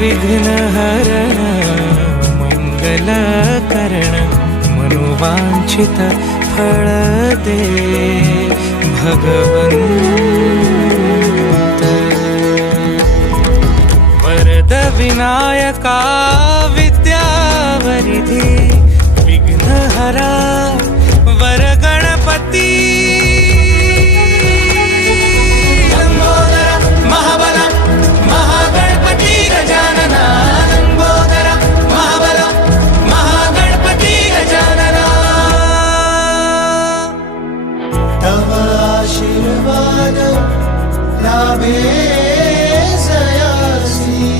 विघ्नहरण मङ्गलकरण मनोवाञ्छित फलदे हगवन् वरदविनायका Şirvanım Nabeze Yasin